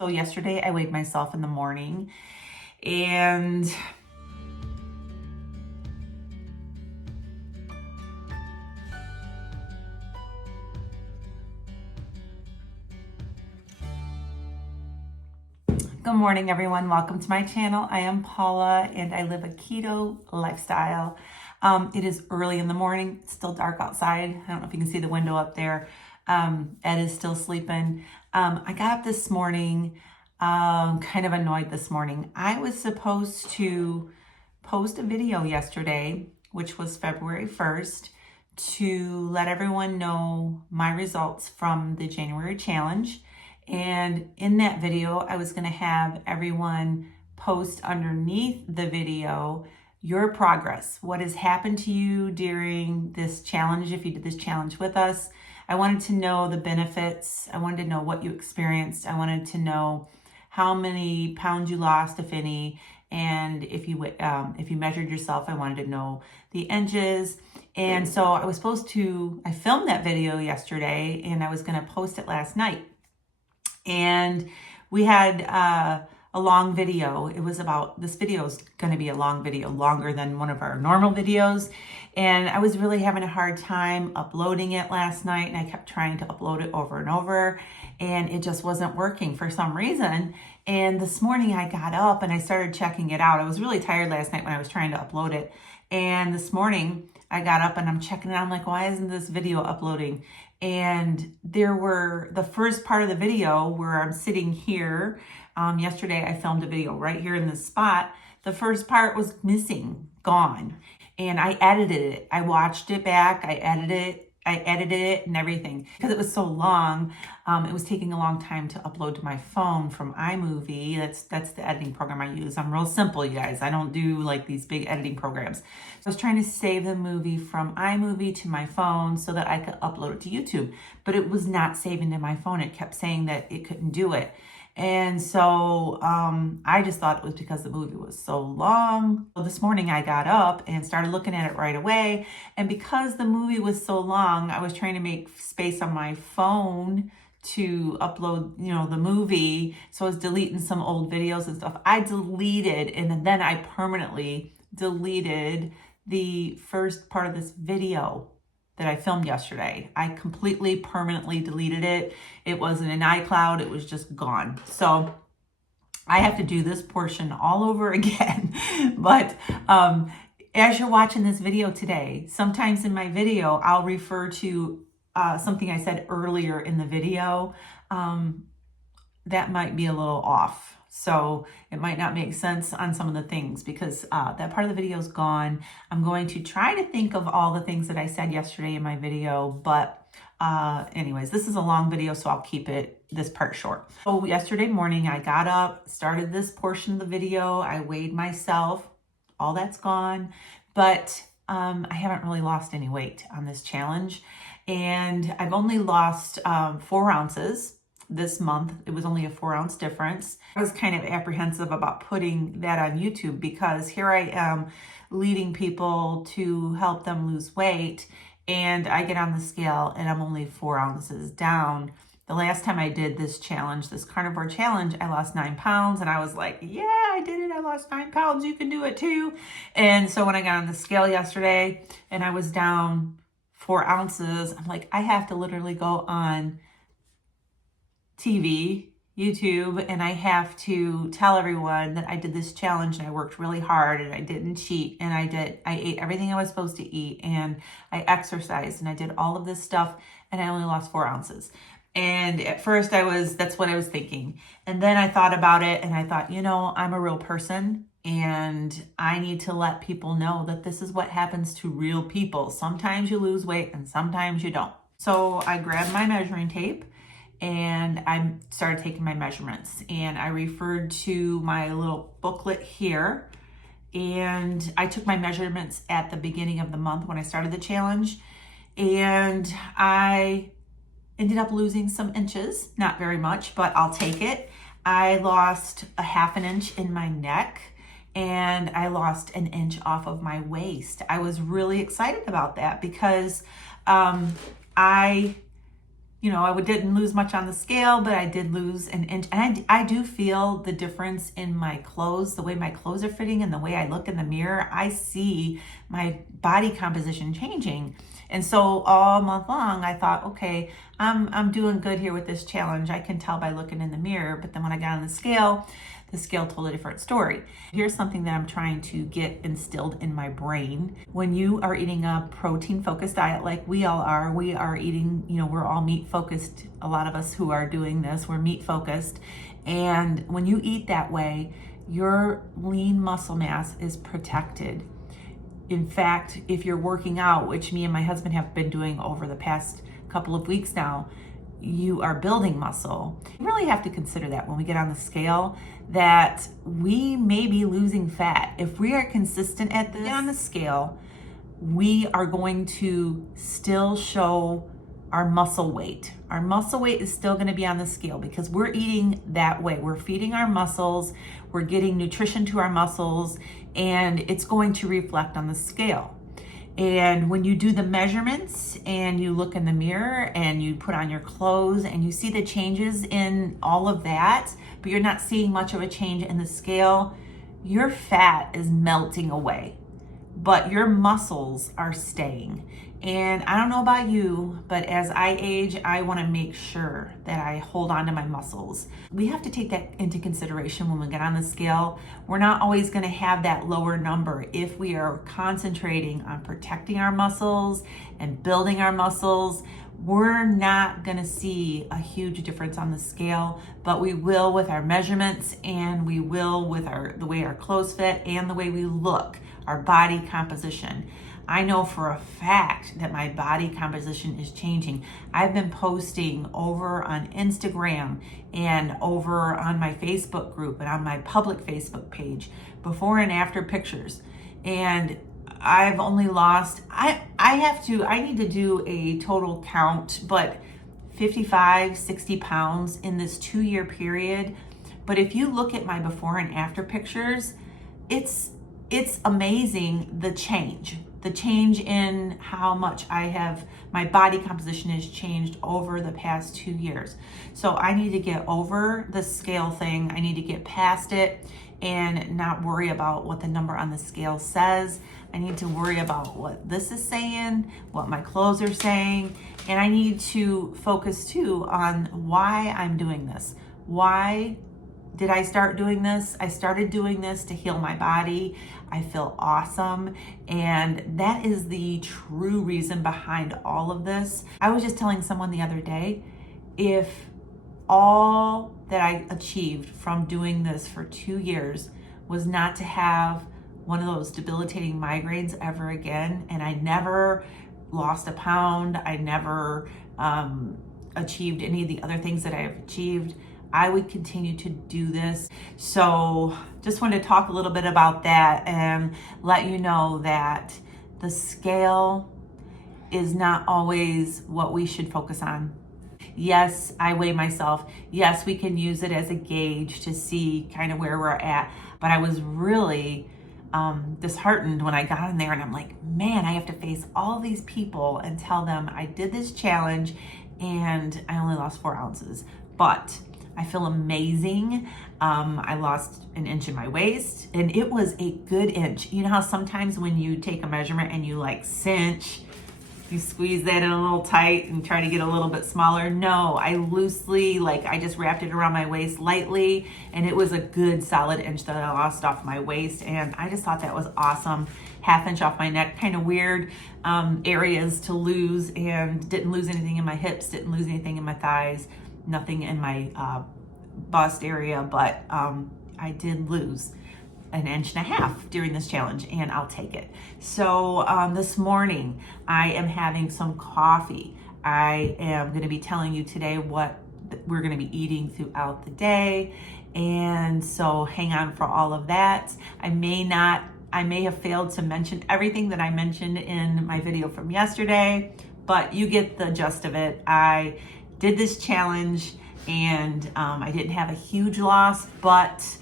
So yesterday I weighed myself in the morning and good morning everyone. Welcome to my channel. I am Paula and I live a keto lifestyle. It is early in the morning. It's still dark outside. I don't know if you can see the window up there. Ed is still sleeping. I got up this morning, kind of annoyed this morning. I was supposed to post a video yesterday, which was February 1st, to let everyone know my results from the January challenge. And in that video, I was going to have everyone post underneath the video your progress, what has happened to you during this challenge, if you did this challenge with us. I wanted to know the benefits. I wanted to know what you experienced. I wanted to know how many pounds you lost, if any, and if you measured yourself, I wanted to know the inches. And so I filmed that video yesterday and I was going to post it last night. And we had a long video. This video is going to be a long video, longer than one of our normal videos. And I was really having a hard time uploading it last night, and I kept trying to upload it over and over, and it just wasn't working for some reason. And this morning I got up and I started checking it out. I was really tired last night when I was trying to upload it. And this morning I got up and I'm checking it out. I'm like, why isn't this video uploading? And the first part of the video where I'm sitting here, yesterday I filmed a video right here in this spot. The first part was missing, gone. And I edited it. I watched it back, I edited it and everything. Because it was so long, it was taking a long time to upload to my phone from iMovie. That's the editing program I use. I'm real simple, you guys. I don't do like these big editing programs. So I was trying to save the movie from iMovie to my phone so that I could upload it to YouTube. But it was not saving to my phone. It kept saying that it couldn't do it. And so I just thought it was because the movie was so long. So this morning I got up and started looking at it right away. And because the movie was so long, I was trying to make space on my phone to upload, the movie. So I was deleting some old videos and stuff. I deleted, and then I permanently deleted the first part of this video that I filmed yesterday. I completely permanently deleted it. It wasn't in iCloud, it was just gone. So I have to do this portion all over again. But as you're watching this video today, sometimes in my video, I'll refer to something I said earlier in the video. That might be a little off. So it might not make sense on some of the things because that part of the video is gone. I'm going to try to think of all the things that I said yesterday in my video, but anyways, this is a long video, so I'll keep this part short. So yesterday morning, I got up, started this portion of the video. I weighed myself, all that's gone, but I haven't really lost any weight on this challenge. And I've only lost 4 ounces. This month. It was only a 4-ounce difference. I was kind of apprehensive about putting that on YouTube because here I am leading people to help them lose weight, and I get on the scale and I'm only 4 ounces down. The last time I did this challenge, this carnivore challenge, I lost 9 pounds, and I was like, yeah, I did it. I lost 9 pounds. You can do it too. And so when I got on the scale yesterday and I was down 4 ounces, I'm like, I have to literally go on TV, YouTube, and I have to tell everyone that I did this challenge and I worked really hard and I didn't cheat, and I ate everything I was supposed to eat, and I exercised and I did all of this stuff, and I only lost 4 ounces. And at first that's what I was thinking. And then I thought about it and I thought, I'm a real person and I need to let people know that this is what happens to real people. Sometimes you lose weight and sometimes you don't. So I grabbed my measuring tape and I started taking my measurements, and I referred to my little booklet here, and I took my measurements at the beginning of the month when I started the challenge, and I ended up losing some inches, not very much, but I'll take it. I lost a 1/2 inch in my neck, and I lost 1 inch off of my waist. I was really excited about that because I I didn't lose much on the scale, but I did lose an inch. And I do feel the difference in my clothes, the way my clothes are fitting and the way I look in the mirror. I see my body composition changing. And so all month long, I thought, okay, I'm doing good here with this challenge. I can tell by looking in the mirror. But then when I got on the scale told a different story. Here's something that I'm trying to get instilled in my brain. When you are eating a protein-focused diet like we all are, we are eating, we're all meat-focused. A lot of us who are doing this, we're meat-focused. And when you eat that way, your lean muscle mass is protected. In fact, if you're working out, which me and my husband have been doing over the past couple of weeks now, you are building muscle. You really have to consider that when we get on the scale, that we may be losing fat. If we are consistent at this on the scale, we are going to still show our muscle weight. Our muscle weight is still going to be on the scale because we're eating that way. We're feeding our muscles, we're getting nutrition to our muscles, and it's going to reflect on the scale. And when you do the measurements and you look in the mirror and you put on your clothes and you see the changes in all of that, but you're not seeing much of a change in the scale, your fat is melting away, but your muscles are staying. And I don't know about you, but as I age, I want to make sure that I hold on to my muscles. We have to take that into consideration when we get on the scale. We're not always going to have that lower number if we are concentrating on protecting our muscles and building our muscles. We're not going to see a huge difference on the scale, but we will with our measurements, and we will with the way our clothes fit and the way we look, our body composition. I know for a fact that my body composition is changing. I've been posting over on Instagram and over on my Facebook group and on my public Facebook page, before and after pictures. And I've only lost, I need to do a total count, but 55, 60 pounds in this 2-year period. But if you look at my before and after pictures, it's amazing the change in how much my body composition has changed over the past 2 years. So I need to get over the scale thing. I need to get past it and not worry about what the number on the scale says. I need to worry about what this is saying, what my clothes are saying, and I need to focus too on why I'm doing this. Why did I start doing this? I started doing this to heal my body. I feel awesome. And that is the true reason behind all of this. I was just telling someone the other day, if all that I achieved from doing this for 2 years was not to have one of those debilitating migraines ever again, and I never lost a pound, I never achieved any of the other things that I have achieved, I would continue to do this. So just wanted to talk a little bit about that and let you know that the scale is not always what we should focus on. Yes, I weigh myself. Yes, we can use it as a gauge to see kind of where we're at. But I was really disheartened when I got in there, and I'm like, man, I have to face all these people and tell them I did this challenge and I only lost 4 ounces. But I feel amazing. I lost an inch in my waist, and it was a good inch. You know how sometimes when you take a measurement and you cinch, you squeeze that in a little tight and try to get a little bit smaller? No, I loosely, I just wrapped it around my waist lightly, and it was a good solid inch that I lost off my waist, and I just thought that was awesome. 1/2 inch off my neck, kind of weird areas to lose, and didn't lose anything in my hips, didn't lose anything in my thighs, nothing in my bust area, but I did lose 1.5 inches during this challenge, and I'll take it. So this morning I am having some coffee. I am going to be telling you today what we're going to be eating throughout the day, and so hang on for all of that. I may have failed to mention everything that I mentioned in my video from yesterday, but you get the gist of it. I did this challenge, and I didn't have a huge loss, but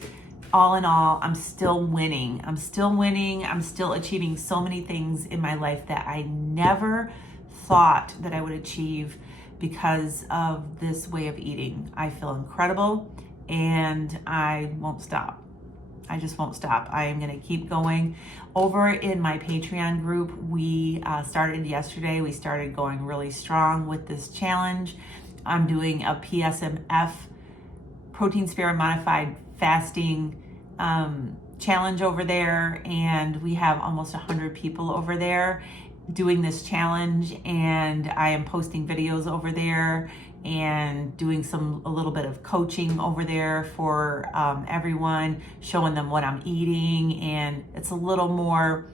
all in all, I'm still winning. I'm still achieving so many things in my life that I never thought that I would achieve because of this way of eating. I feel incredible and I won't stop. I just won't stop. I am going to keep going. Over in my Patreon group, we started yesterday. We started going really strong with this challenge. I'm doing a PSMF, protein sparing modified fasting challenge over there, and we have almost 100 people over there doing this challenge, and I am posting videos over there and doing a little bit of coaching over there for everyone, showing them what I'm eating. And it's a little more,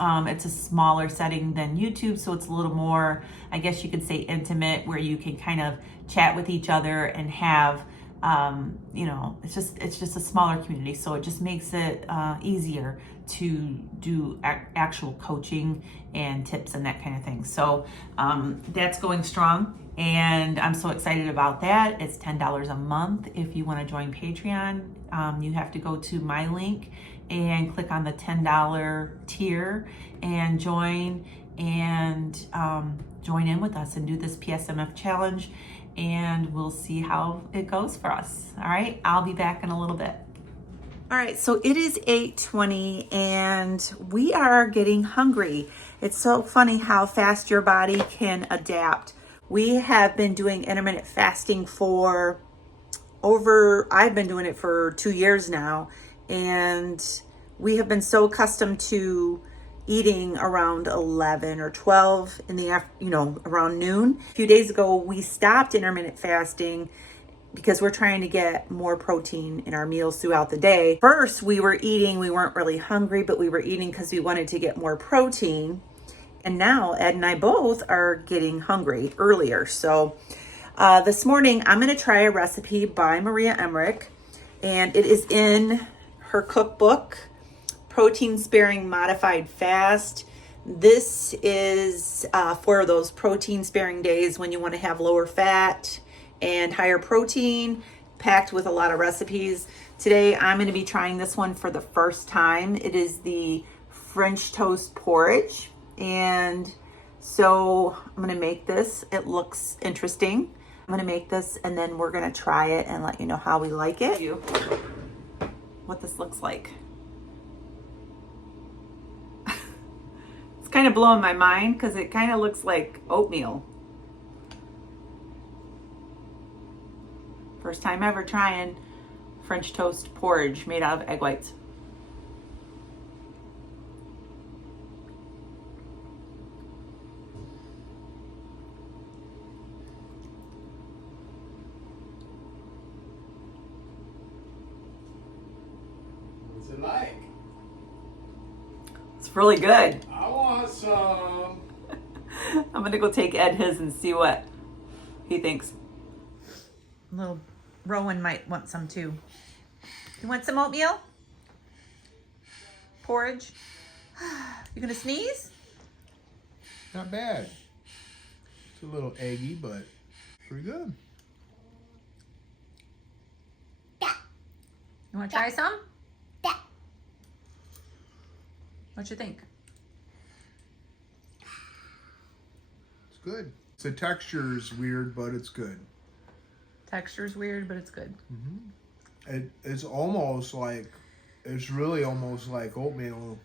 it's a smaller setting than YouTube, so it's a little more, I guess you could say, intimate, where you can kind of chat with each other and have it's just a smaller community, so it just makes it easier to do actual coaching and tips and that kind of thing. So that's going strong, and I'm so excited about that. It's $10 a month if you want to join Patreon. You have to go to my link and click on the $10 tier and join in with us and do this PSMF challenge, and we'll see how it goes for us. All right, I'll be back in a little bit. All right, so it is 8:20 and we are getting hungry. It's so funny how fast your body can adapt. We have been doing intermittent fasting I've been doing it for 2 years now, and we have been so accustomed to eating around 11 or 12 in the around noon. A few days ago, we stopped intermittent fasting because we're trying to get more protein in our meals throughout the day. First, we were eating, we weren't really hungry, but we were eating because we wanted to get more protein. And now Ed and I both are getting hungry earlier. So this morning, I'm gonna try a recipe by Maria Emmerich, and it is in her cookbook, Protein Sparing Modified Fast. This is for those protein sparing days when you want to have lower fat and higher protein, packed with a lot of recipes. Today I'm going to be trying this one for the first time. It is the French toast porridge, and so I'm going to make this. It looks interesting. I'm going to make this, and then we're going to try it and let you know how we like it, what this looks like. Kind of blowing my mind because it kind of looks like oatmeal. First time ever trying French toast porridge made out of egg whites. What's it like? It's really good. I want some. I'm gonna go take Ed his and see what he thinks. Little Rowan might want some too. You want some oatmeal? Porridge? You gonna sneeze? Not bad. It's a little eggy, but pretty good. You wanna try some? What you think? It's good. The texture is weird, but it's good. Texture's weird, but it's good. Mm-hmm. It's almost like, it's really almost like oatmeal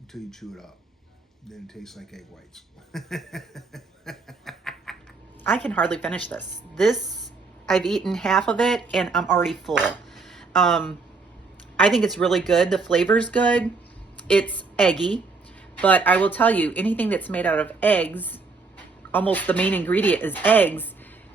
until you chew it up. Then it tastes like egg whites. I can hardly finish this. I've eaten half of it and I'm already full. I think it's really good. The flavor's good. It's eggy, but I will tell you, anything that's made out of eggs, almost the main ingredient is eggs,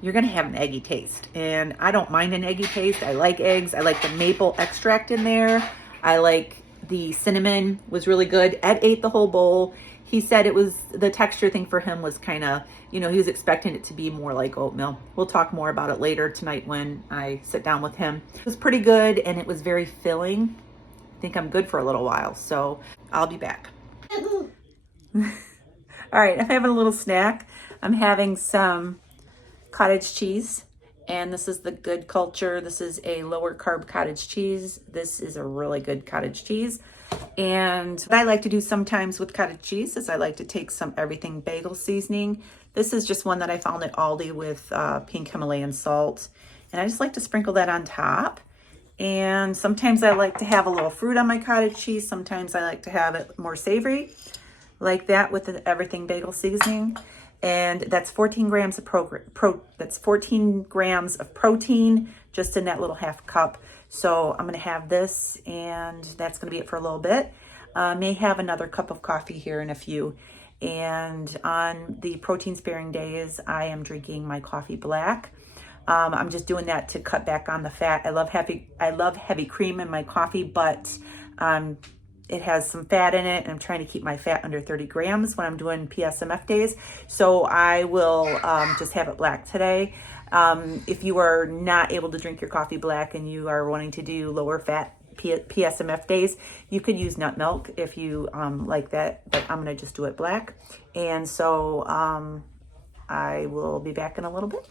you're gonna have an eggy taste. And I don't mind an eggy taste. I like eggs. I like the maple extract in there. I like the cinnamon, was really good. Ed ate the whole bowl. He said it was, the texture thing for him was kind of, he was expecting it to be more like oatmeal. We'll talk more about it later tonight when I sit down with him. It was pretty good and it was very filling. I think I'm good for a little while, so I'll be back. All right, I'm having a little snack. I'm having some cottage cheese, and this is the Good Culture. This is a lower carb cottage cheese. This is a really good cottage cheese. And what I like to do sometimes with cottage cheese is I like to take some everything bagel seasoning, This is just one that I found at Aldi with pink Himalayan salt. And I just like to sprinkle that on top. And sometimes I like to have a little fruit on my cottage cheese. Sometimes I like to have it more savory, like that with the everything bagel seasoning. And that's 14 grams of that's 14 grams of protein just in that little half cup. So I'm gonna have this, and that's gonna be it for a little bit. May have another cup of coffee here in a few. And on the protein sparing days, I am drinking my coffee black. I'm just doing that to cut back on the fat. I love heavy cream in my coffee, but it has some fat in it, and I'm trying to keep my fat under 30 grams when I'm doing PSMF days. So I will just have it black today. If you are not able to drink your coffee black and you are wanting to do lower fat PSMF days, you could use nut milk if you like that, but I'm gonna just do it black. And so I will be back in a little bit.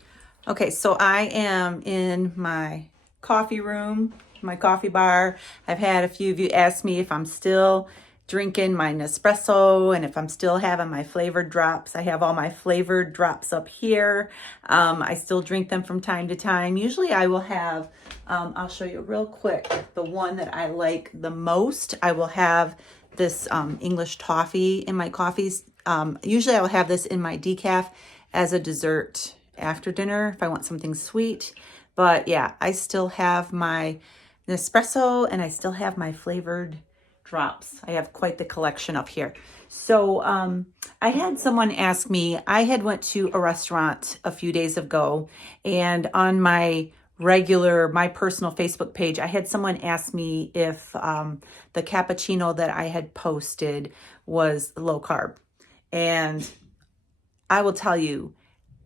Okay, so I am in my coffee room, my coffee bar. I've had a few of you ask me if I'm still drinking my Nespresso and if I'm still having my flavored drops. I have all my flavored drops up here. I still drink them from time to time. Usually I will have, I'll show you real quick, the one that I like the most. I will have this English toffee in my coffees. Usually I will have this in my decaf as a dessert after dinner if I want something sweet. But yeah, I still have my Nespresso and I still have my flavored drops. I have quite the collection up here. So I had someone ask me, I had went to a restaurant a few days ago, and on my personal Facebook page, I had someone ask me if the cappuccino that I had posted was low carb. And I will tell you,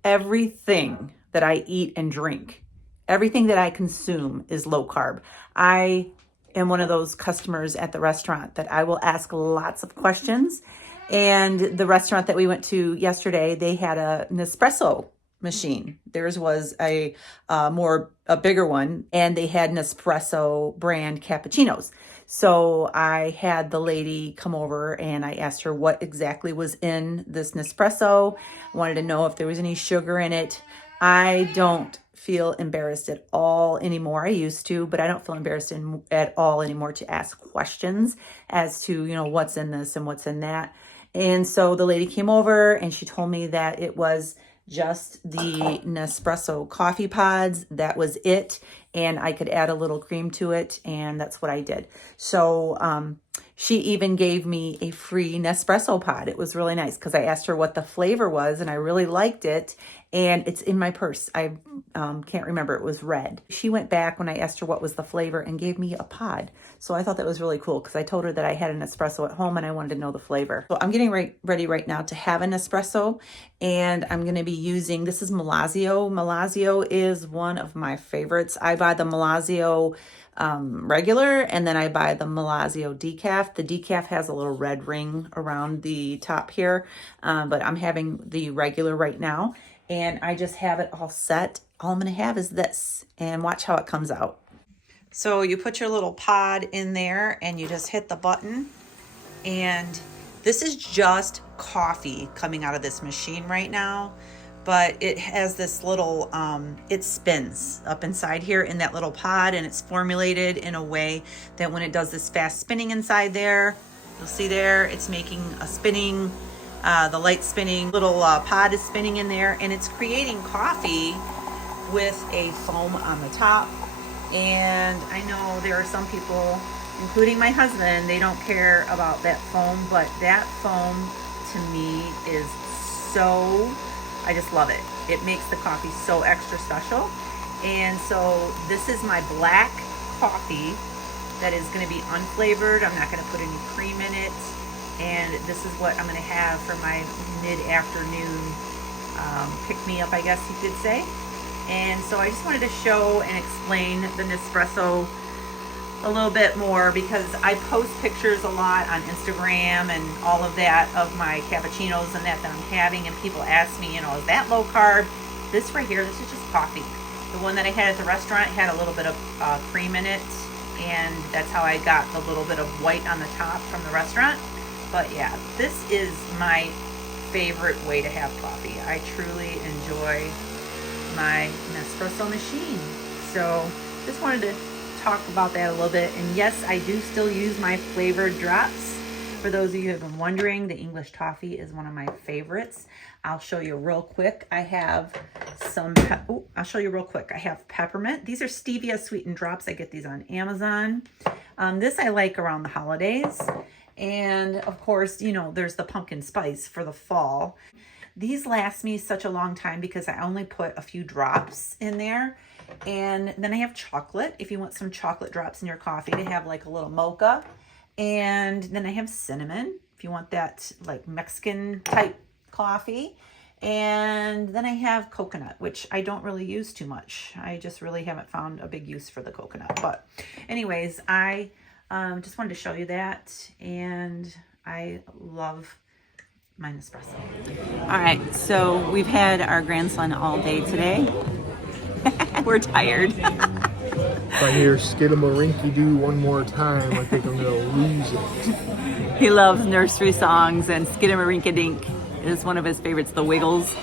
everything that I eat and drink, everything that I consume is low carb. I am one of those customers at the restaurant that I will ask lots of questions. And the restaurant that we went to yesterday, they had a Nespresso machine. Theirs was a bigger one, and they had Nespresso brand cappuccinos. So I had the lady come over and I asked her what exactly was in this Nespresso. I wanted to know if there was any sugar in it. I don't feel embarrassed at all anymore. I used to, but I don't feel embarrassed at all anymore to ask questions as to, what's in this and what's in that. And so the lady came over and she told me that it was just the Nespresso coffee pods. That was it. And I could add a little cream to it. And that's what I did. So she even gave me a free Nespresso pod. It was really nice because I asked her what the flavor was and I really liked it. And it's in my purse. I can't remember. It was red. She went back when I asked her what was the flavor and gave me a pod. So I thought that was really cool because I told her that I had an espresso at home and I wanted to know the flavor. So I'm getting ready right now to have an espresso, and I'm going to be using, this is Malazio. Malazio is one of my favorites. I buy the Malazio regular, and then I buy the Malazio decaf. The decaf has a little red ring around the top here, but I'm having the regular right now. And I just have it all set. All I'm gonna have is this, and watch how it comes out. So you put your little pod in there and you just hit the button, and this is just coffee coming out of this machine right now, but it has this little, it spins up inside here in that little pod, and it's formulated in a way that when it does this fast spinning inside there, you'll see there, it's making a spinning, the light spinning, little pod is spinning in there, and it's creating coffee with a foam on the top. And I know there are some people, including my husband, they don't care about that foam, but that foam to me is so, I just love it. It makes the coffee so extra special. And so this is my black coffee that is going to be unflavored. I'm not going to put any cream in it. And this is what I'm going to have for my mid-afternoon pick-me-up, I guess you could say. And so I just wanted to show and explain the Nespresso a little bit more, because I post pictures a lot on Instagram and all of that of my cappuccinos and that I'm having, and people ask me, is that low carb? This right here, this is just coffee. The one that I had at the restaurant had a little bit of cream in it, and that's how I got the little bit of white on the top from the restaurant. But yeah, this is my favorite way to have coffee. I truly enjoy my Nespresso machine. So just wanted to talk about that a little bit. And yes, I do still use my flavored drops. For those of you who have been wondering, the English toffee is one of my favorites. I'll show you real quick. I have some, I'll show you real quick. I have peppermint. These are stevia sweetened drops. I get these on Amazon. This I like around the holidays. And of course, you know, there's the pumpkin spice for the fall. These last me such a long time because I only put a few drops in there. And then I have chocolate, if you want some chocolate drops in your coffee to have like a little mocha. And then I have cinnamon, if you want that like Mexican type coffee. And then I have coconut, which I don't really use too much. I just really haven't found a big use for the coconut. But anyways, I just wanted to show you that. And I love my Nespresso. All right, so we've had our grandson all day today. We're tired. If I hear Skidamarinky-Doo one more time, I think I'm going to lose it. He loves nursery songs, and Skidamarinky-Dink is one of his favorites, the Wiggles.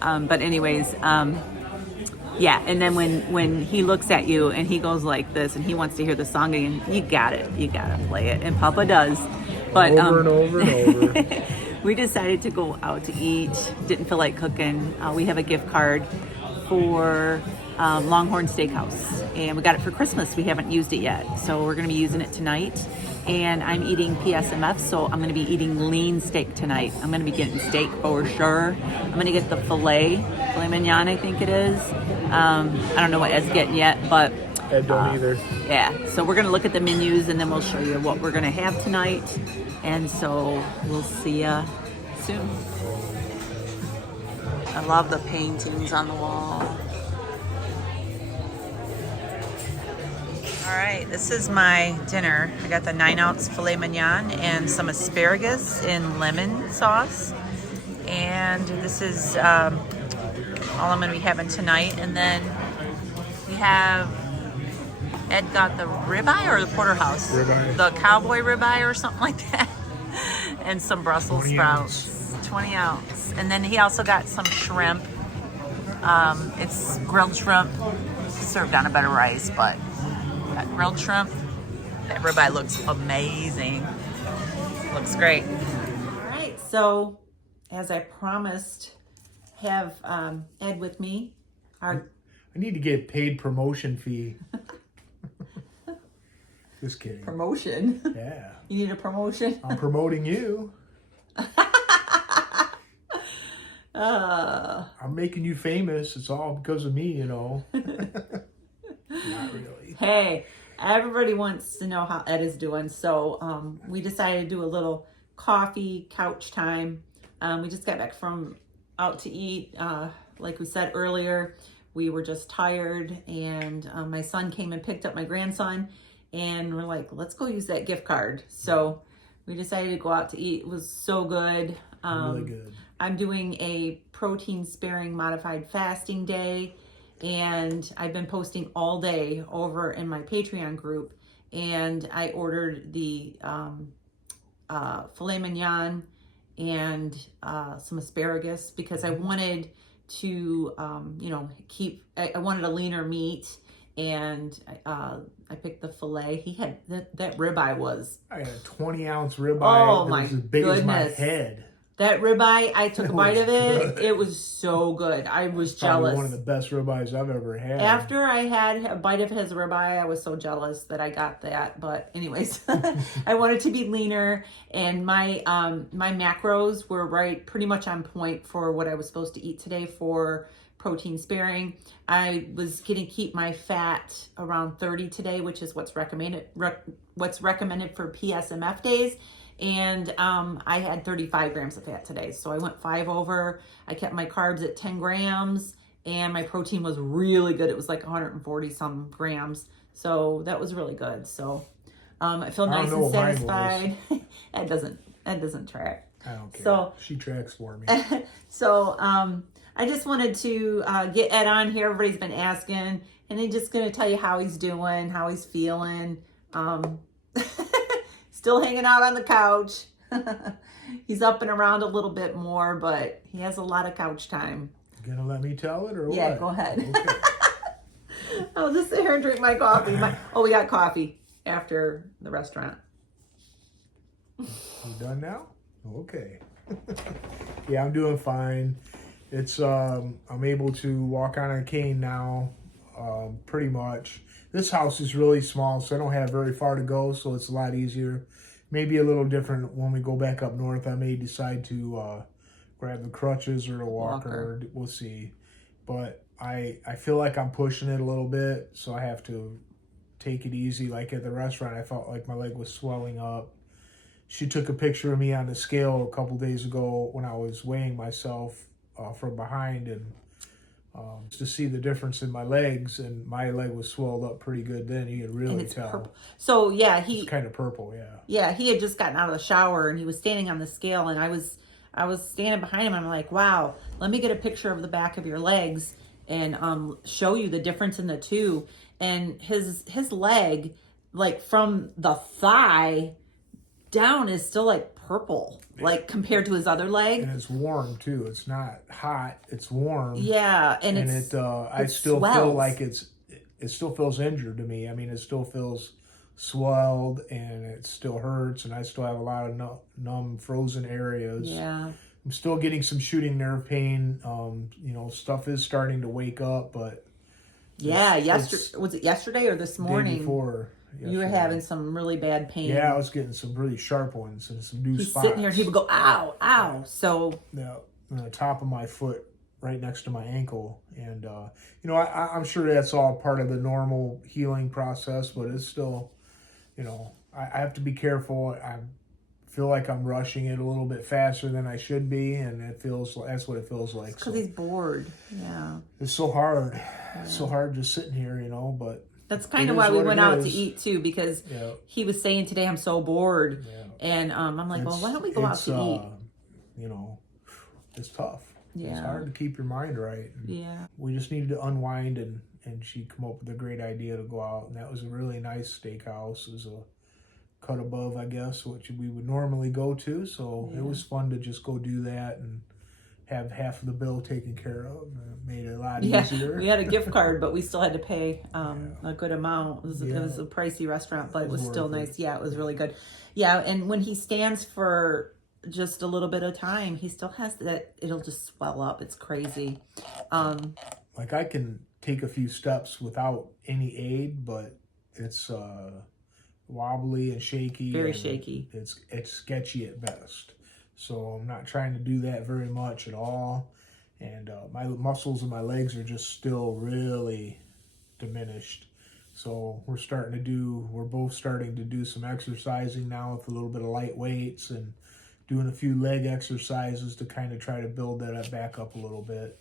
But anyways, yeah, and then when he looks at you and he goes like this and he wants to hear the song again, you got to play it, and Papa does. But over and over and over. We decided to go out to eat, didn't feel like cooking. We have a gift card for Longhorn Steakhouse, and we got it for Christmas. We haven't used it yet, so we're going to be using it tonight. And I'm eating PSMF, so I'm going to be eating lean steak tonight. I'm going to be getting steak for sure. I'm going to get the filet mignon, I think it is. I don't know what Ed's getting yet, but Ed don't either. Yeah, so we're going to look at the menus, and then we'll show you what we're going to have tonight. And so we'll see you soon. I love the paintings on the wall. All right, this is my dinner. I got the 9-ounce filet mignon and some asparagus in lemon sauce. And this is all I'm gonna be having tonight. And then we have, Ed got the ribeye or the porterhouse? Ribeye. The cowboy ribeye or something like that. And some Brussels sprouts, 20 ounce. And then he also got some shrimp. It's grilled shrimp served on a bed of rice, but that grilled shrimp, that ribeye looks amazing. Looks great. All right, so as I promised, have Ed with me. I need to get paid promotion fee. Just kidding. Promotion? Yeah. You need a promotion? I'm promoting you. I'm making you famous. It's all because of me, you know. Not really. Hey, everybody wants to know how Ed is doing, so we decided to do a little coffee couch time. We just got back from out to eat. Like we said earlier, we were just tired, and my son came and picked up my grandson, and we're like, let's go use that gift card. So we decided to go out to eat. It was so good. Really good. I'm doing a protein sparing modified fasting day, and I've been posting all day over in my Patreon group, and I ordered the filet mignon and some asparagus because I wanted to, you know, I wanted a leaner meat, and I picked the filet. He had, that ribeye was... I had a 20-ounce ribeye. Oh, that my was as big as my goodness. head. That ribeye, I took a bite of it. Good. It was so good. I was Probably jealous. one of the best ribeyes I've ever had. After I had a bite of his ribeye, I was so jealous that I got that. But anyways, I wanted to be leaner, and my my macros were pretty much on point for what I was supposed to eat today for protein sparing. I was going to keep my fat around 30 today, which is what's recommended for PSMF days. And I had 35 grams of fat today. So I went 5 over. I kept my carbs at 10 grams, and my protein was really good. It was like 140 some grams. So that was really good. So I feel nice and satisfied. That doesn't track. I don't care. So she tracks for me. So I just wanted to get Ed on here. Everybody's been asking, and he's just going to tell you how he's doing, how he's feeling. Still hanging out on the couch. He's up and around a little bit more, but he has a lot of couch time. You gonna let me tell it or what? Yeah, go ahead. Okay. I'll just sit here and drink my coffee. We got coffee after the restaurant. You done now? Okay. Yeah, I'm doing fine. It's I'm able to walk on a cane now, pretty much. This house is really small, so I don't have very far to go, so it's a lot easier. Maybe a little different when we go back up north. I may decide to grab the crutches or a walker. We'll see. But I feel like I'm pushing it a little bit, so I have to take it easy. Like at the restaurant, I felt like my leg was swelling up. She took a picture of me on the scale a couple days ago when I was weighing myself from behind, and to see the difference in my legs, and my leg was swelled up pretty good then. You could really tell. Purple. So yeah, it's kind of purple, yeah. Yeah, he had just gotten out of the shower and he was standing on the scale, and I was standing behind him. And I'm like, wow, let me get a picture of the back of your legs and show you the difference in the two. And his leg, like from the thigh down, is still like purple, like compared to his other leg. And it's warm too. It's not hot. It's warm. Yeah, and I still feel like it still feels injured to me. I mean, it still feels swelled and it still hurts, and I still have a lot of numb, frozen areas. Yeah. I'm still getting some shooting nerve pain. Stuff is starting to wake up, but yeah, was it yesterday or this morning? Day before. You were having some really bad pain. Yeah, I was getting some really sharp ones and some new spots. Sitting here and people go, ow, ow. So yeah, on the top of my foot, right next to my ankle, and I'm sure that's all part of the normal healing process, but it's still, I have to be careful. I feel like I'm rushing it a little bit faster than I should be, and that's what it feels like. Because he's bored. Yeah. It's so hard. Yeah. It's so hard just sitting here, but that's kind of why we went out to eat too, because he was saying today, I'm so bored. Yeah. And I'm like, well, why don't we go out to eat? It's tough. Yeah. It's hard to keep your mind right. Yeah. We just needed to unwind, and she come up with a great idea to go out, and that was a really nice steakhouse. It was a cut above, I guess, which we would normally go to. So it was fun to just go do that and have half of the bill taken care of. It made it a lot easier. We had a gift card, but we still had to pay a good amount. It was a pricey restaurant, but it was still nice. Yeah, it was really good. Yeah, and when he stands for just a little bit of time, he still has that, it'll just swell up. It's crazy. Like I can take a few steps without any aid, but it's wobbly and shaky. Very shaky. It's sketchy at best. So I'm not trying to do that very much at all. And my muscles in my legs are just still really diminished. So we're both starting to do some exercising now with a little bit of light weights and doing a few leg exercises to kind of try to build that back up a little bit,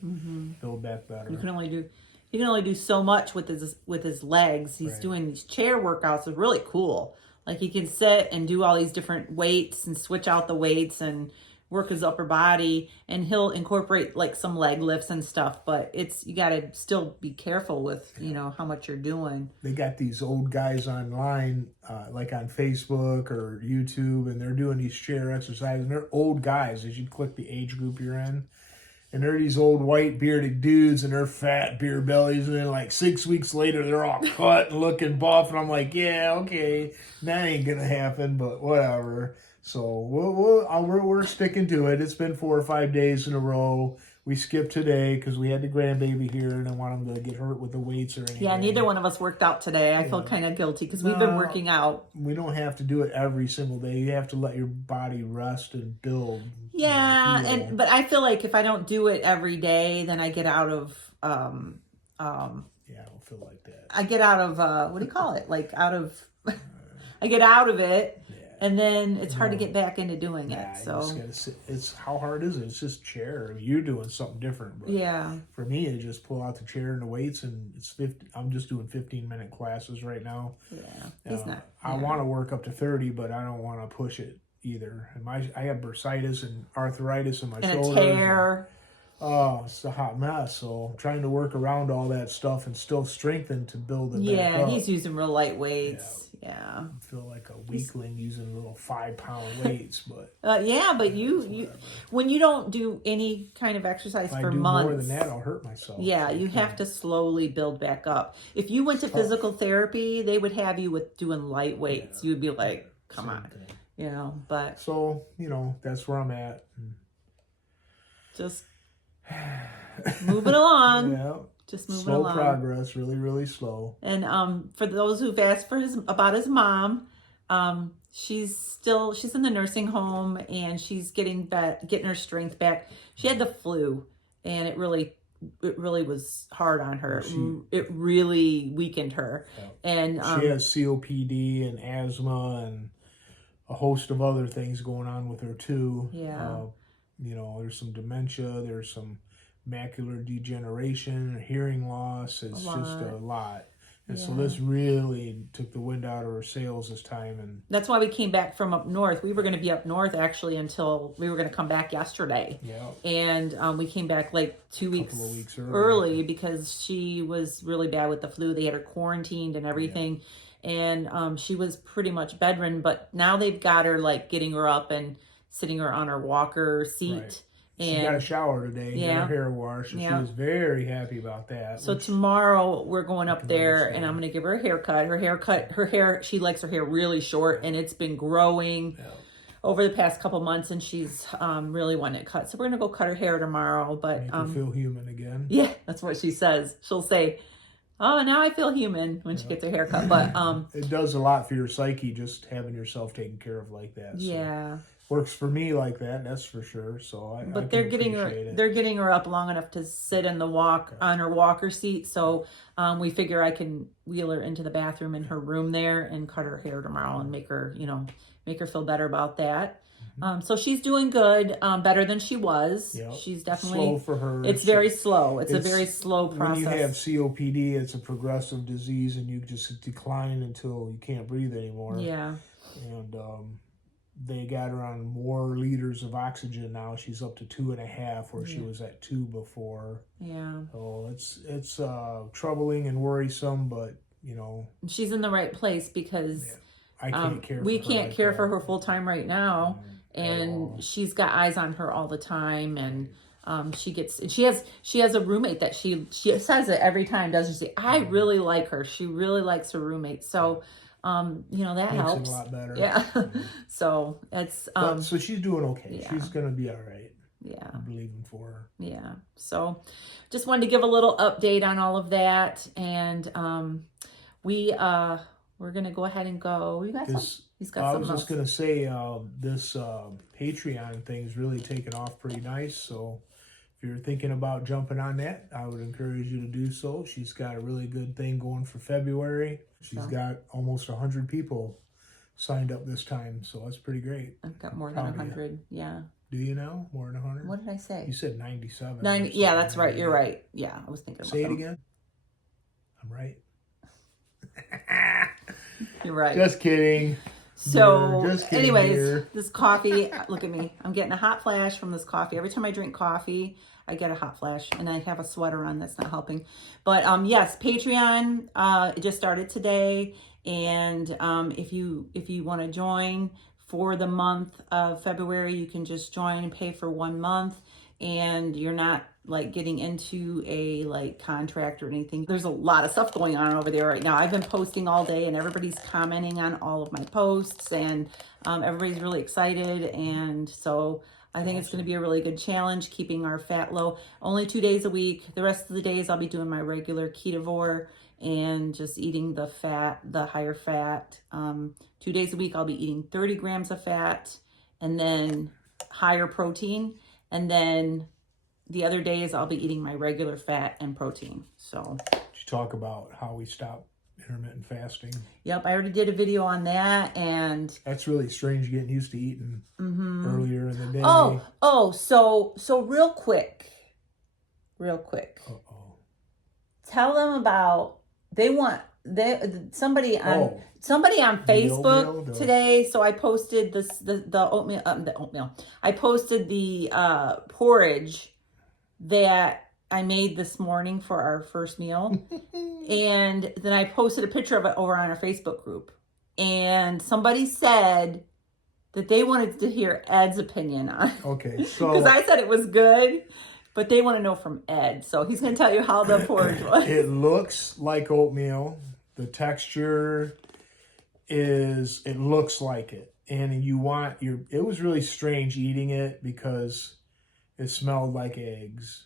build back better. You can only do so much with his legs. He's doing these chair workouts. It's really cool. Like he can sit and do all these different weights and switch out the weights and work his upper body, and he'll incorporate like some leg lifts and stuff, but you got to still be careful with, how much you're doing. They got these old guys online, like on Facebook or YouTube, and they're doing these chair exercises, and they're old guys as you click the age group you're in. And they're these old white bearded dudes, and they're fat beer bellies, and then like 6 weeks later they're all cut and looking buff, and I'm like, yeah, okay, that ain't gonna happen, but whatever. So we're sticking to it. It's been 4 or 5 days in a row. We skipped today because we had the grandbaby here, and I want him to get hurt with the weights or anything. Yeah, neither one of us worked out today. I feel kind of guilty because we've been working out. We don't have to do it every single day. You have to let your body rest and build. Yeah, but I feel like if I don't do it every day, then I get out of. Yeah, I don't feel like that. I get out of what do you call it? Like out of. I get out of it. And then it's hard to get back into doing it. So you just gotta sit. It's how hard is it? It's just chair. I mean, you're doing something different. But for me, I just pull out the chair and the weights, and it's 50. I'm just doing 15-minute classes right now. Yeah, he's not. I want to work up to 30, but I don't want to push it either. And I have bursitis and arthritis in my shoulders. And a tear. It's a hot mess. So I'm trying to work around all that stuff and still strengthen to build it back up. He's using real light weights. I feel like a weakling using little 5-pound weights, but yeah, but you when you don't do any kind of exercise if for I do months, more than that, I'll hurt myself. yeah, So you have to slowly build back up. If you went to tough. physical therapy, they would have you with doing light weights. You'd be like, come Same on, thing. you know. But So that's where I'm at. just moving along. Yeah. Just moving slow along. progress, really, really slow. And for those who've asked about his mom, she's in the nursing home and she's getting her strength back. She had the flu, and it really was hard on her. It really weakened her. Yeah. And she has COPD and asthma and a host of other things going on with her too. Yeah. There's some dementia, there's some macular degeneration, hearing loss. It's just a lot. And so this really took the wind out of her sails this time. And that's why we came back from up north. We were going to be up north actually until we were going to come back yesterday. Yeah. And we came back like 2 weeks, early because she was really bad with the flu. They had her quarantined and everything. Yeah. And she was pretty much bedridden, but now they've got her like getting her up and sitting her on her walker seat. Right. She got a shower today, got her hair washed, and she was very happy about that. So tomorrow we're going up there, and I'm going to give her a haircut. Her hair, she likes her hair really short, and it's been growing over the past couple months, and she's really wanting it cut. So we're going to go cut her hair tomorrow. But make her feel human again. Yeah, that's what she says. She'll say, "Oh, now I feel human" when she gets her hair cut. But it does a lot for your psyche just having yourself taken care of like that. So. Yeah. Works for me like that, that's for sure. So but they're getting her up long enough to sit in the on her walker seat. So we figure I can wheel her into the bathroom in her room there and cut her hair tomorrow and make her feel better about that. So she's doing good, better than she was. Yep. She's definitely slow for her. It's very slow. It's a very slow process. When you have COPD, it's a progressive disease, and you just decline until you can't breathe anymore. Yeah. And they got her on more liters of oxygen now. She's up to 2.5, where she was at 2 before. Yeah. So it's troubling and worrisome, but she's in the right place because I can't care. We can't care for her full time right now, and she's got eyes on her all the time, and she has a roommate that she says it every time, doesn't she? I really like her. She really likes her roommate. So. That makes helps. It a lot better. Yeah. So it's so she's doing okay. Yeah. She's gonna be all right. Yeah. I'm believing for her. Yeah. So just wanted to give a little update on all of that, and we're gonna go ahead and go. You got some? He's got something. I was just gonna say this Patreon thing's really taken off pretty nice. So if you're thinking about jumping on that, I would encourage you to do so. She's got a really good thing going for February. She's got almost 100 people signed up this time, so that's pretty great. I've got more than 100, yeah. Do you know? More than 100? What did I say? You said 97. 90, yeah, that's right. You're right. Yeah, I was thinking about Say it again. I'm right. You're right. Just kidding. So, anyways, here. This coffee, look at me. I'm getting a hot flash from this coffee. Every time I drink coffee, I get a hot flash, and I have a sweater on that's not helping. But yes, Patreon it just started today, and if you want to join for the month of February, you can just join and pay for 1 month, and you're not like getting into a contract or anything. There's a lot of stuff going on over there right now. I've been posting all day, and everybody's commenting on all of my posts, and everybody's really excited, and so I think it's going to be a really good challenge, keeping our fat low. Only 2 days a week. The rest of the days I'll be doing my regular ketovore and just eating the higher fat. 2 days a week I'll be eating 30 grams of fat and then higher protein. And then the other days I'll be eating my regular fat and protein. So did you talk about how we stop intermittent fasting? Yep, I already did a video on that, and that's really strange getting used to eating earlier in the day. So real quick. Tell them about somebody on Facebook today. So I posted the oatmeal. I posted the porridge that I made this morning for our first meal. And then I posted a picture of it over on our Facebook group. and somebody said that they wanted to hear Ed's opinion on it. Okay, so Because I said it was good, but they want to know from Ed. So he's going to tell you how the porridge was. it looks like oatmeal. The texture it looks like it. And it was really strange eating it because it smelled like eggs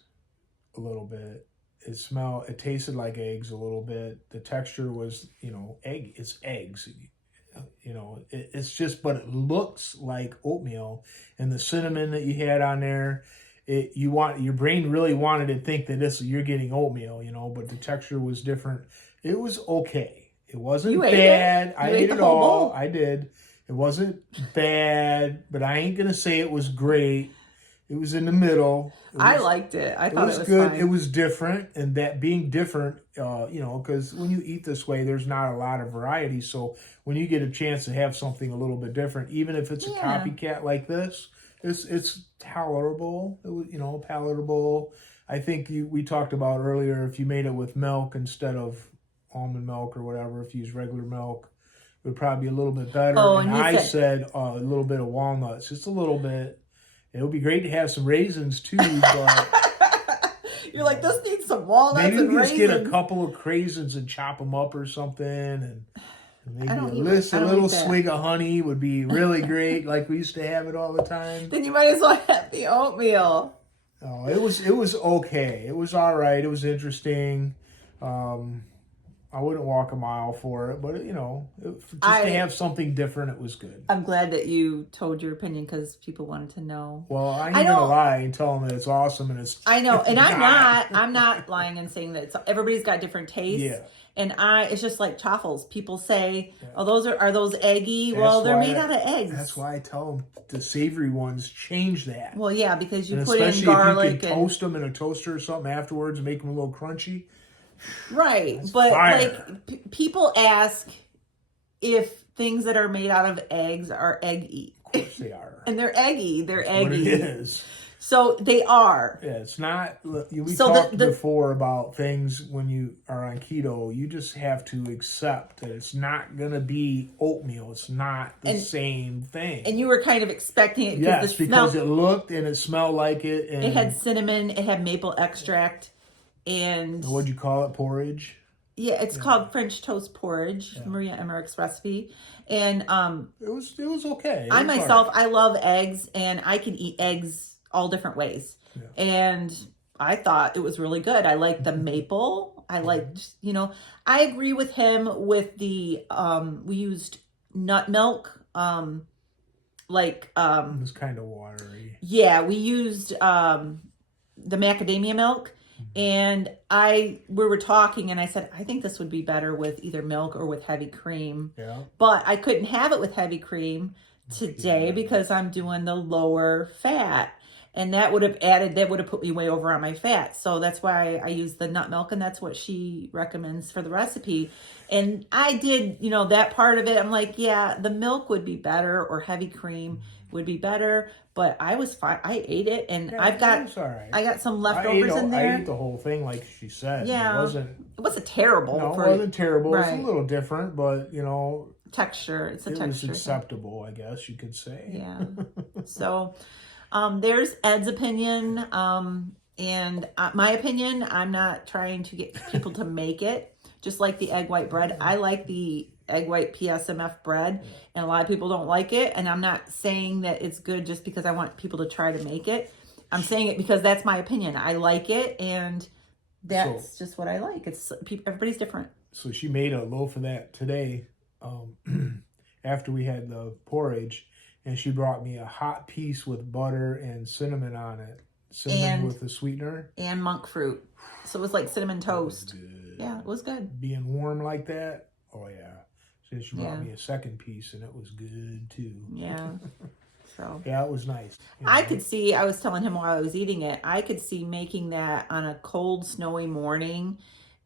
a little bit. It tasted like eggs a little bit. The texture was, it's eggs. It's just, but it looks like oatmeal. And the cinnamon that you had on there, your brain really wanted to think that you're getting oatmeal, but the texture was different. It was okay. It wasn't bad. I ate it all. I did. It wasn't bad, but I ain't gonna say it was great. It was in the middle. I liked it. I thought it was good. Fine. It was different, and that being different, because when you eat this way, there's not a lot of variety. So when you get a chance to have something a little bit different, even if it's a copycat like this, it's tolerable. It was, palatable. I think we talked about earlier, if you made it with milk instead of almond milk or whatever, if you use regular milk, it would probably be a little bit better. Oh, and I said a little bit of walnuts, just a little bit. It would be great to have some raisins too, but you're like, this needs some walnuts maybe and we raisins. just get a couple of raisins and chop them up or something, and maybe a little swig of honey would be really great, like we used to have it all the time. Then you might as well have the oatmeal. Oh, it was okay. It was all right. It was interesting. I wouldn't walk a mile for it, but to have something different, it was good. I'm glad that you told your opinion because people wanted to know. Well, I ain't gonna lie and tell them that it's awesome and it's. I know, and I'm not lying and saying that everybody's got different tastes. Yeah. And it's just like chaffles. People say, "Oh, are those eggy?" Well, they're made out of eggs. That's why I tell them the savory ones change that. Well, yeah, because you and put in garlic, especially if you can toast them in a toaster or something afterwards and make them a little crunchy. Right, that's but fire. like people ask if things that are made out of eggs are eggy. Of course they are, and they're eggy. They're eggy. What it is. So they are. Yeah, it's not. We talked before about things when you are on keto. You just have to accept that it's not going to be oatmeal. It's not the same thing. And you were kind of expecting it. Yes, because it looked and it smelled like it. And it had cinnamon. It had maple extract. And what'd you call it? Porridge? Yeah, it's called French toast porridge, Maria Emmerich's recipe. And it was okay. I love eggs, and I can eat eggs all different ways. Yeah. And I thought it was really good. I liked the maple. I liked, I agree with him with the we used nut milk. It was kind of watery. Yeah, we used the macadamia milk. And we were talking and I said, I think this would be better with either milk or with heavy cream. Yeah. But I couldn't have it with heavy cream today because I'm doing the lower fat. And that would have put me way over on my fat. So that's why I use the nut milk, and that's what she recommends for the recipe. And I did, that part of it. I'm like, yeah, the milk would be better or heavy cream would be better. But I was fine. I ate it, and I got some leftovers in there. I ate the whole thing, like she said. Yeah, it wasn't terrible. No, it wasn't terrible. Right. It's a little different, but texture. It's a texture. It was acceptable, I guess you could say. Yeah. So, there's Ed's opinion, and my opinion. I'm not trying to get people to make it. Just like the egg white bread, I like the egg white PSMF bread, and a lot of people don't like it, and I'm not saying that it's good just because I want people to try to make it. I'm saying it because that's my opinion. I like it, and that's just what I like. Everybody's different. So she made a loaf of that today after we had the porridge, and she brought me a hot piece with butter and cinnamon on it. Cinnamon with the sweetener. And monk fruit. So it was like cinnamon toast. Yeah, it was good. Being warm like that, oh yeah. So she brought me a second piece, and it was good too. Yeah. So yeah, it was nice. I could see, I was telling him while I was eating it, I could see making that on a cold, snowy morning.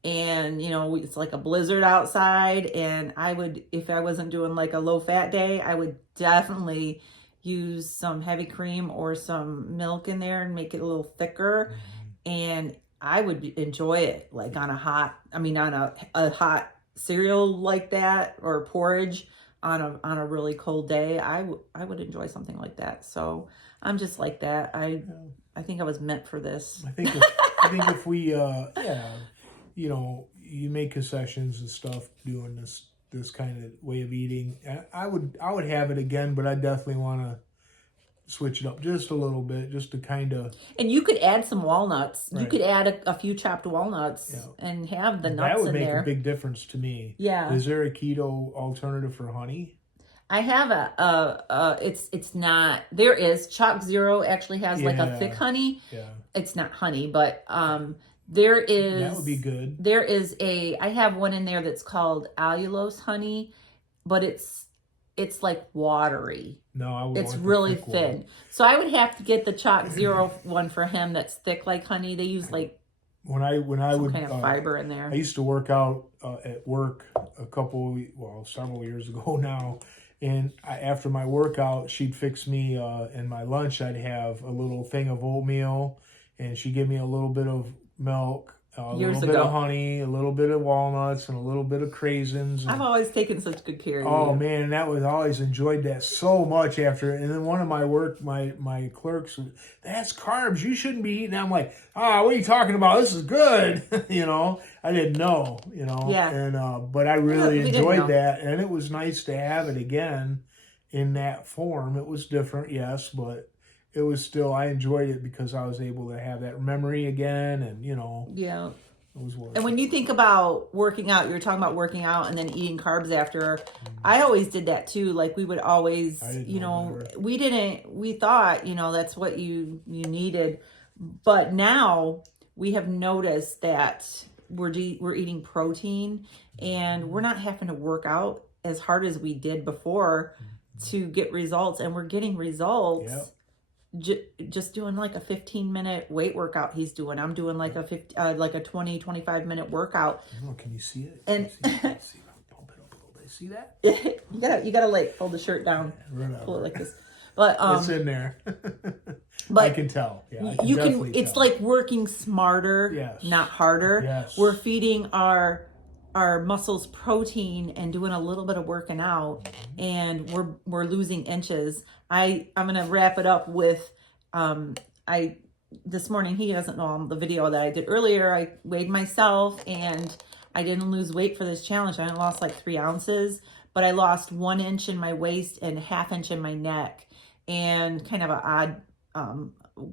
And, it's like a blizzard outside. And I would, if I wasn't doing like a low fat day, I would definitely use some heavy cream or some milk in there and make it a little thicker. Mm-hmm. And I would enjoy it like on a hot cereal like that or porridge. on a really cold day, I would enjoy something like that. So I'm just like that. I think I was meant for this. I think if we you make concessions and stuff doing this kind of way of eating, I would have it again, but I definitely want to switch it up just a little bit, just to kind of. And you could add some walnuts. Right. You could add a few chopped walnuts and have the nuts in there. That would make a big difference to me. Yeah. Is there a keto alternative for honey? I have it's not, there is. Chalk Zero actually has like a thick honey. Yeah. It's not honey, but there is. That would be good. There is I have one in there that's called allulose honey, but it's like watery. No, I would. It's really thin. One. So I would have to get the Chalk Zero one for him that's thick like honey. They use like when I would kind of fiber in there. I used to work out at work several years ago now, and after my workout, she'd fix me in my lunch. I'd have a little thing of oatmeal, and she'd give me a little bit of milk. A little bit of honey, a little bit of walnuts, and a little bit of craisins. I've always taken such good care of you. Oh man, I always enjoyed that so much after. And then one of my my clerks, that's carbs. You shouldn't be eating. I'm like, what are you talking about? This is good. I didn't know. Yeah. And but I really enjoyed that, and it was nice to have it again in that form. It was different, yes, but. It was still, I enjoyed it because I was able to have that memory again, and yeah, it was worth and when you think about working out, you're talking about working out and then eating carbs after. I always did that too. Like we would always, we thought, that's what you needed, but now we have noticed that we're eating protein, and we're not having to work out as hard as we did before to get results, and we're getting results. Yep. Just doing like a 15-minute weight workout he's doing. I'm doing like a 20-25 minute workout. Oh, can you see it? And see it? Pump it up a little bit. See that? you gotta like fold the shirt down, pull it like this. But it's in there. But I can tell. Yeah, you can. It's like working smarter, not harder. Yes. We're feeding our muscles protein and doing a little bit of working out, and we're losing inches. I'm gonna wrap it up with this morning, he doesn't know the video that I did earlier. I weighed myself and I didn't lose weight for this challenge. I only lost like 3 ounces, but I lost 1 inch in my waist and 1/2 inch in my neck, and kind of an odd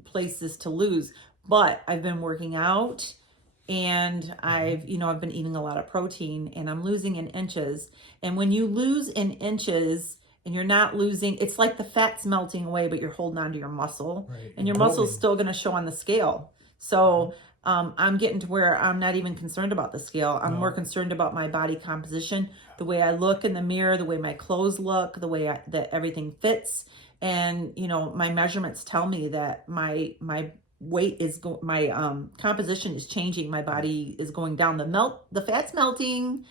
places to lose. But I've been working out, and I've been eating a lot of protein, and I'm losing in inches. And when you lose in inches and you're not losing, it's like the fat's melting away, but you're holding on to your muscle, right. And your muscle's still going to show on the scale. So I'm getting to where I'm not even concerned about the scale. I'm more concerned about my body composition, the way I look in the mirror, the way my clothes look, the way that everything fits. And, my measurements tell me that my weight is my composition is changing. My body is going down. The fat's melting,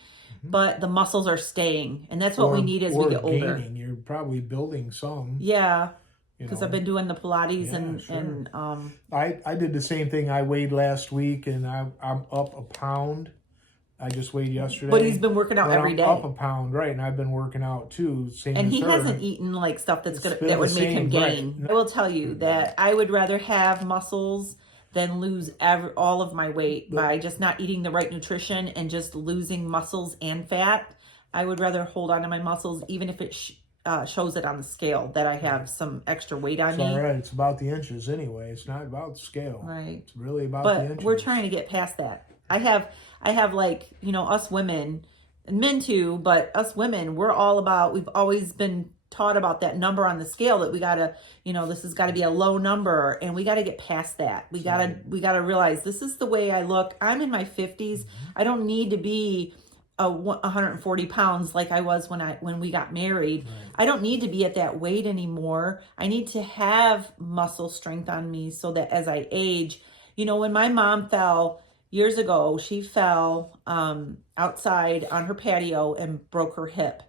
but the muscles are staying, and that's what we need as we get older. You're probably building some. Yeah, because I've been doing the Pilates and I did the same thing. I weighed last week, and I'm up a pound. I just weighed yesterday. But he's been working out every day. Up a pound, right? And I've been working out too. And he hasn't eaten like stuff that would make him gain. Right. I will tell you that I would rather have muscles than lose all of my weight by just not eating the right nutrition and just losing muscles and fat. I would rather hold on to my muscles, even if it shows it on the scale that I have some extra weight on me. All right, it's about the inches anyway. It's not about the scale. Right. It's really about the inches. But we're trying to get past that. I have like, us women, and men too, but us women, we've always been taught about that number on the scale, that we gotta, this has got to be a low number, and we got to get past that. We gotta realize this is the way I look. I'm in my 50s. I don't need to be 140 pounds like I was when we got married. Right. I don't need to be at that weight anymore. I need to have muscle strength on me so that as I age, when my mom fell years ago, she fell outside on her patio and broke her hip.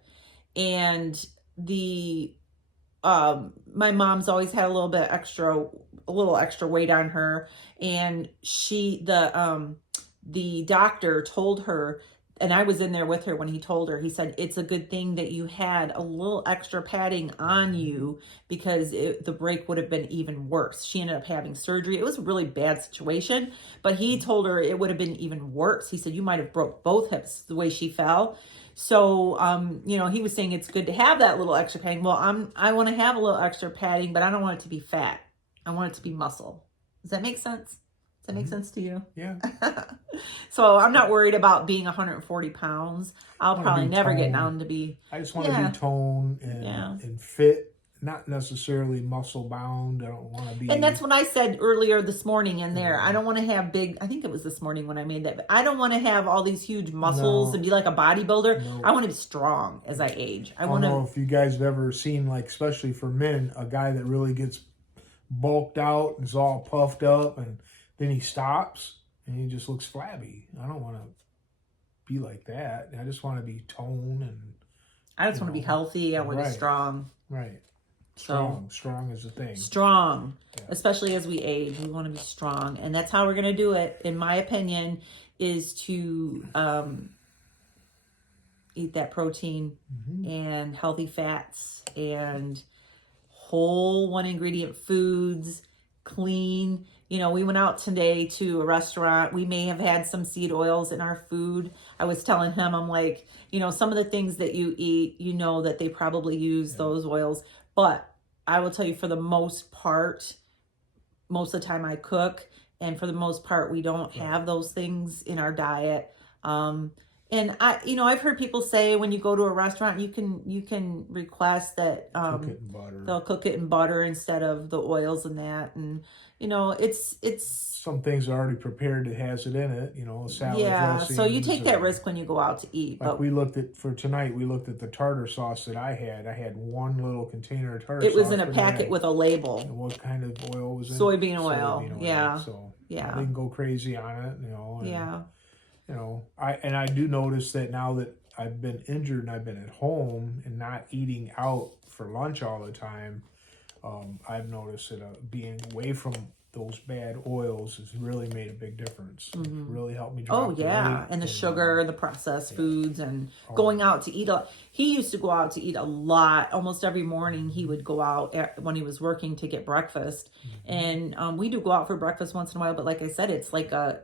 And my mom's always had a little extra weight on her, and the doctor told her and I was in there with her when he told her, he said, it's a good thing that you had a little extra padding on you, because the break would have been even worse. She ended up having surgery. It was a really bad situation, but he told her it would have been even worse. He said, you might have broke both hips the way she fell. So, you know, he was saying it's good to have that little extra padding. Well, I want to have a little extra padding, but I don't want it to be fat. I want it to be muscle. Does that make sense? Does that make sense to you? Yeah. So I'm not worried about being 140 pounds. I'll probably never get toned. down to be. I just want to be toned and fit, not necessarily muscle bound. I don't want to be. And that's what I said earlier this morning in there. I don't want to have big, I think it was this morning when I made that, but I don't want to have all these huge muscles and be like a bodybuilder. No. I want to be strong as I age. I don't know if you guys have ever seen, like, especially for men, a guy that really gets bulked out and is all puffed up, and then he stops and he just looks flabby. I don't want to be like that. I just want to be toned, and I just want to be healthy. I want to be strong. Right. Strong is the thing. Strong, especially as we age, we want to be strong, and that's how we're going to do it, in my opinion, is to eat that protein and healthy fats and whole one ingredient foods, clean. You know, we went out today to a restaurant. We may have had some seed oils in our food. I was telling him, I'm like, you know, some of the things that you eat, you know that they probably use those oils. But I will tell you, for the most part, most of the time I cook, and for the most part, we don't have those things in our diet. And I've heard people say when you go to a restaurant, you can request that cook it in butter. They'll cook it in butter instead of the oils and that. And it's some things are already prepared that has it in it. You know, salad dressing. So you take that risk when you go out to eat. Like, we looked at for tonight. We looked at the tartar sauce that I had. I had one little container of tartar sauce. It was in a packet with a label. And what kind of oil was in it? Soybean oil. Yeah. So I didn't go crazy on it. You know. And, you know, I do notice that now that I've been injured and I've been at home and not eating out for lunch all the time, I've noticed that being away from those bad oils has really made a big difference. Really helped me drop the weight. And the sugar, the processed foods, and going out to eat. He used to go out to eat a lot. Almost every morning he would go out when he was working to get breakfast. And we do go out for breakfast once in a while, but like I said, it's like a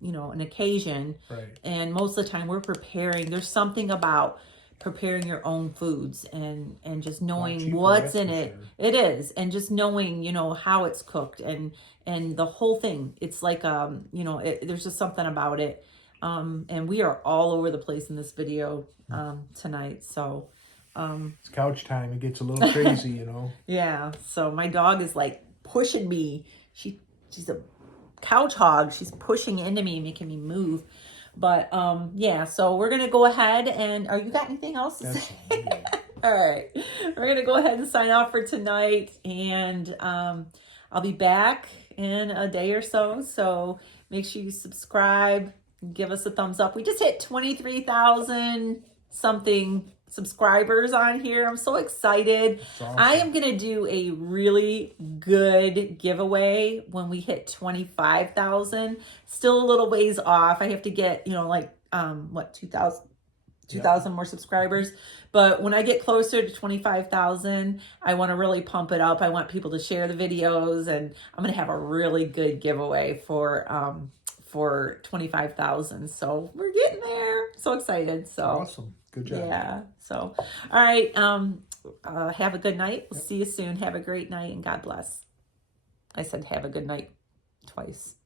an occasion. Right. And most of the time we're preparing. There's something about preparing your own foods and just knowing what's in it. It is. And just knowing, how it's cooked and the whole thing. It's like, there's just something about it. And we are all over the place in this video tonight. So it's couch time. It gets a little crazy, Yeah. So my dog is like pushing me. She's a couch hog. She's pushing into me, making me move. But so we're gonna go ahead and you got anything else to say? All right, we're gonna go ahead and sign off for tonight, and I'll be back in a day or so. So make sure you subscribe, give us a thumbs up. We just hit 23,000 something subscribers on here. I'm so excited. Awesome. I am gonna do a really good giveaway when we hit 25,000. Still a little ways off. I have to get 2,000 more subscribers. But when I get closer to 25,000, I want to really pump it up. I want people to share the videos, and I'm gonna have a really good giveaway for 25,000. So we're getting there. So excited. So awesome. Good job. Yeah. So, all right. Have a good night. We'll see you soon. Have a great night, and God bless. I said have a good night twice.